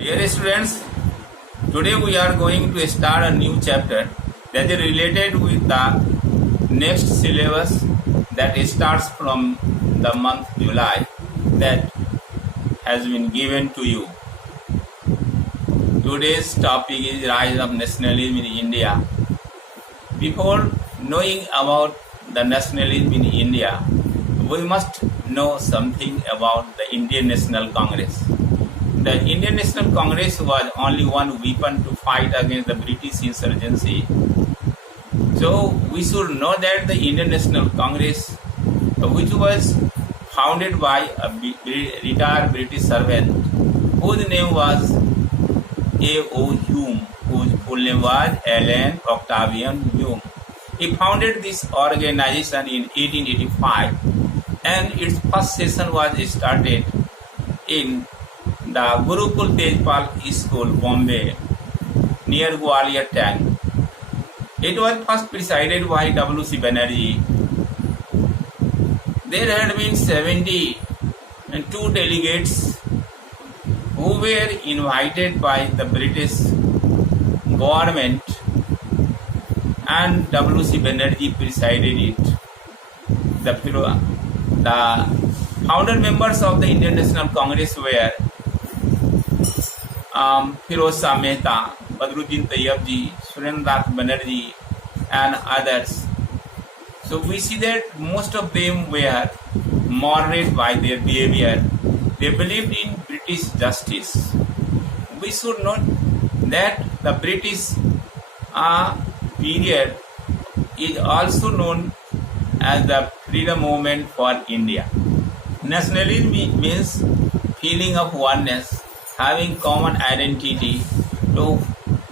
Dear students, today we are going to start a new chapter that is related with the next syllabus that starts from the month July that has been given to you. Today's topic is Rise of Nationalism in India. Before knowing about the nationalism in India, we must know something about the Indian National Congress. The Indian National Congress was only one weapon to fight against the British insurgency. So we should know that the Indian National Congress, which was founded by a retired British servant whose name was A.O. Hume, whose full name was Alan Octavian Hume. He founded this organization in 1885 and its first session was started in the Gurukul Tejpal School, Bombay, near Gwalior Tank. It was first presided by W.C. Banerjee. There had been 72 delegates who were invited by the British government, and W.C. Banerjee presided it. The founder members of the Indian National Congress were Firoz Shah Mehta, Badruddin Tayyabji, Surendranath Banerjee, and others. So we see that most of them were moderate by their behavior. They believed in British justice. We should note that the British period is also known as the freedom movement for India. Nationalism means feeling of oneness, having common identity,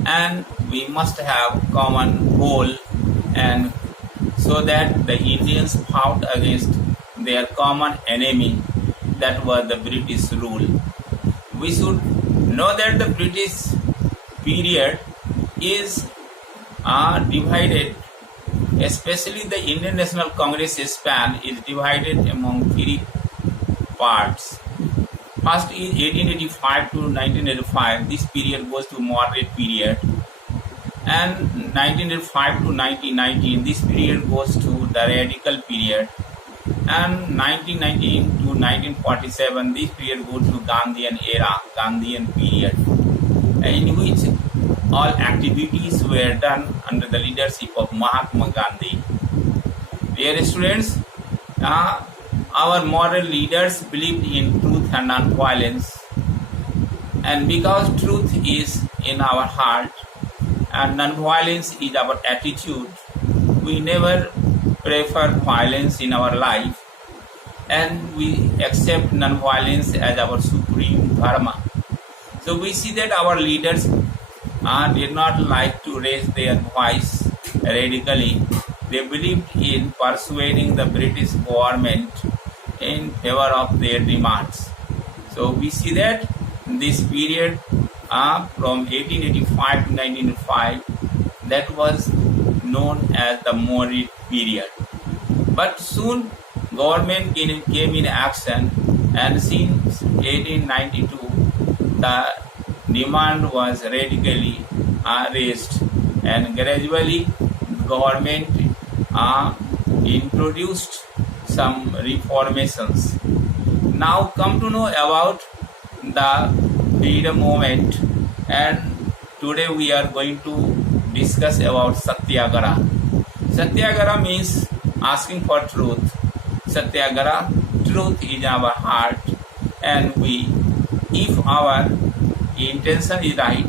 and we must have common goal, and so that the Indians fought against their common enemy, that was the British rule. We should know that the British period is divided, especially the Indian National Congress span is divided among three parts. First is 1885 to 1985. This period goes to moderate period, and 1905 to 1919. This period goes to the radical period, and 1919 to 1947. This period goes to Gandhian era, Gandhian period, in which all activities were done under the leadership of Mahatma Gandhi. Dear students, our moral leaders believed in truth and non-violence, and because truth is in our heart and non-violence is our attitude, we never prefer violence in our life, and we accept non-violence as our supreme dharma. So we see that our leaders did not like to raise their voice radically. They believed in persuading the British government in favor of their demands. So we see that this period from 1885 to 1905, that was known as the moderate period. But soon government came in action, and since 1892 the demand was radically raised, and gradually government introduced some reformations. Now come to know about the freedom movement, and today we are going to discuss about Satyagraha. Satyagraha means asking for truth. Satyagraha, truth is in our heart, and if our intention is right,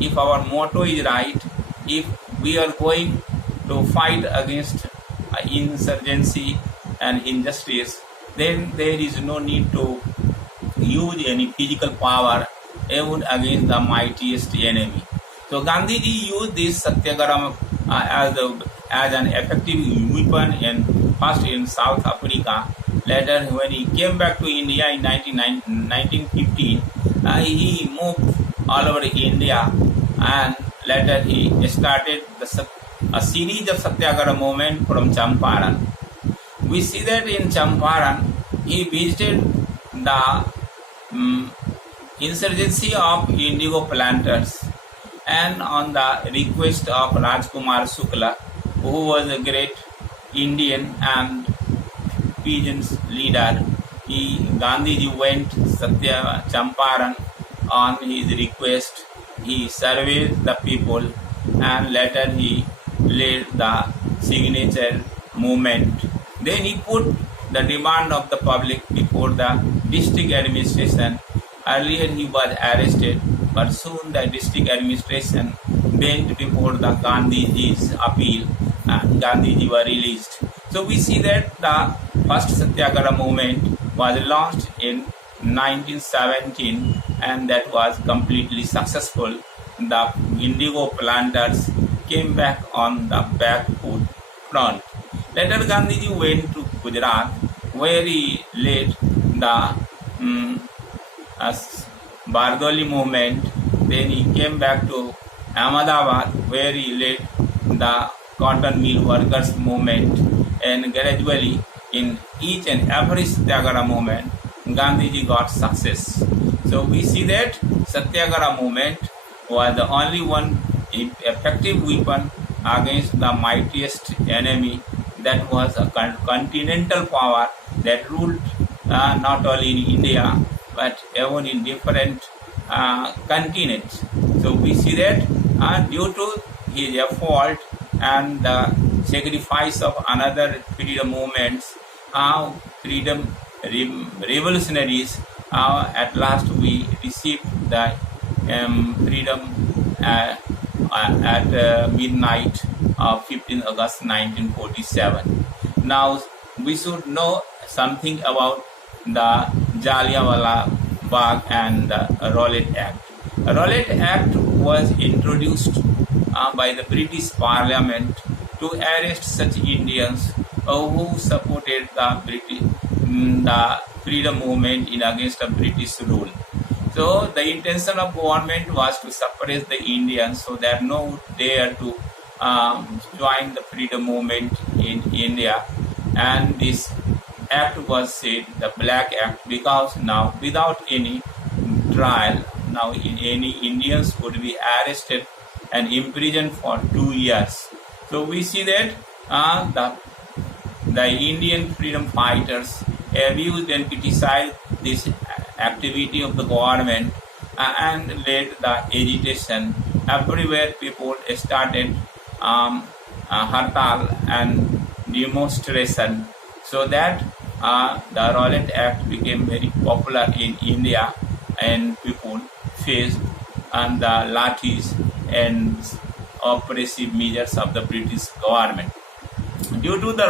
if our motto is right, if we are going to fight against insurgency and injustice, then there is no need to use any physical power even against the mightiest enemy. So Gandhiji used this Satyagraha as an effective weapon first in South Africa. Later, when he came back to India in 1915, he moved all over India, and later he started a series of Satyagraha movement from Champaran. We see that in Champaran, he visited the insurgency of indigo planters, and on the request of Rajkumar Shukla, who was a great Indian and peasants leader, Gandhiji went Satya Champaran on his request. He surveyed the people and later he led the signature movement. Then he put the demand of the public before the district administration. Earlier he was arrested, but soon the district administration bent before the Gandhiji's appeal and Gandhiji was released. So we see that the first Satyagraha movement was launched in 1917 and that was completely successful. The indigo planters came back on the back foot front. Later Gandhiji went to Gujarat where he led the Bardoli movement. Then he came back to Ahmedabad where he led the cotton mill workers movement, and gradually in each and every Satyagraha movement Gandhiji got success. So we see that Satyagraha movement was the only one effective weapon against the mightiest enemy, that was a continental power that ruled not only in India but even in different continents. So we see that due to his effort and the sacrifice of another freedom movements, freedom revolutionaries, at last we received the freedom at midnight of 15 August 1947. Now we should know something about the Jallianwala Bagh and the Rowlatt Act. Rowlatt Act was introduced by the British Parliament to arrest such Indians who supported the freedom movement in against the British rule. So the intention of government was to suppress the Indians so that no one dare to join the freedom movement in India. And this act was said the Black Act because now without any trial, now any Indians could be arrested and imprisoned for 2 years. So we see that the Indian freedom fighters abused and criticized this activity of the government and led the agitation. Everywhere people started hartal and demonstration, so that the Rowlatt Act became very popular in India and people faced the lathis and oppressive measures of the British government. Due to the